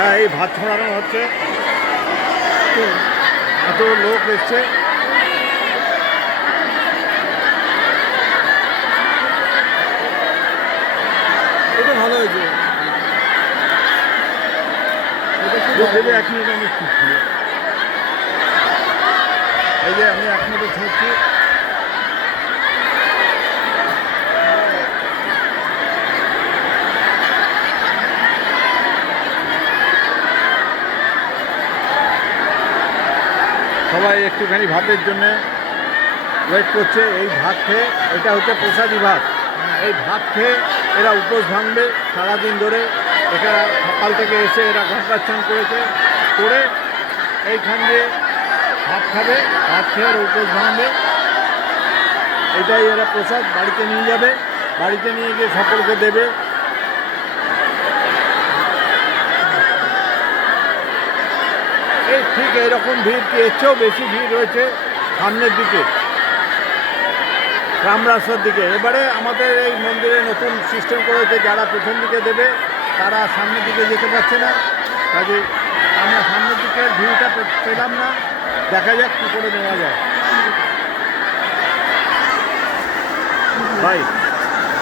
হ্যাঁ, এই ভাত ছড়ানো হচ্ছে, এত লোক এসছে। এটা ভালো হয়েছে। দেবে 1 মিনিট আমি ছুটছি, এই যে আমি 1 মিনিটে ছুটছি। সবাই একটুখানি ভাতের জন্য ওয়েট করছে। এই ভাত খেয়ে, এটা হচ্ছে প্রসাদী ভাত, এই ভাত খেয়ে এরা উপোস ভাঙবে সারাদিন ধরে। এটা সকাল থেকে এসে এরা গঙ্গা স্নান করেছে, করে এইখান দিয়ে ভাত খাবে, ভাত খেয়ে এরা উপোস ভাঙবে। এটাই এরা প্রসাদ বাড়িতে নিয়ে যাবে, বাড়িতে নিয়ে গিয়ে সকলকে দেবে। এই ঠিক এইরকম ভিড়, কি এর চেয়েও বেশি ভিড় রয়েছে সামনের দিকে, রাম রাস্তার দিকে। এবারে আমাদের এই মন্দিরে নতুন সিস্টেম করেছে, যারা পেছন দিকে দেবে তারা সামনের দিকে যেতে পারছে না, কাজে আমরা সামনের দিকে ভিউটা পেলাম না। দেখা যাক কী করে নেওয়া যায়। ভাই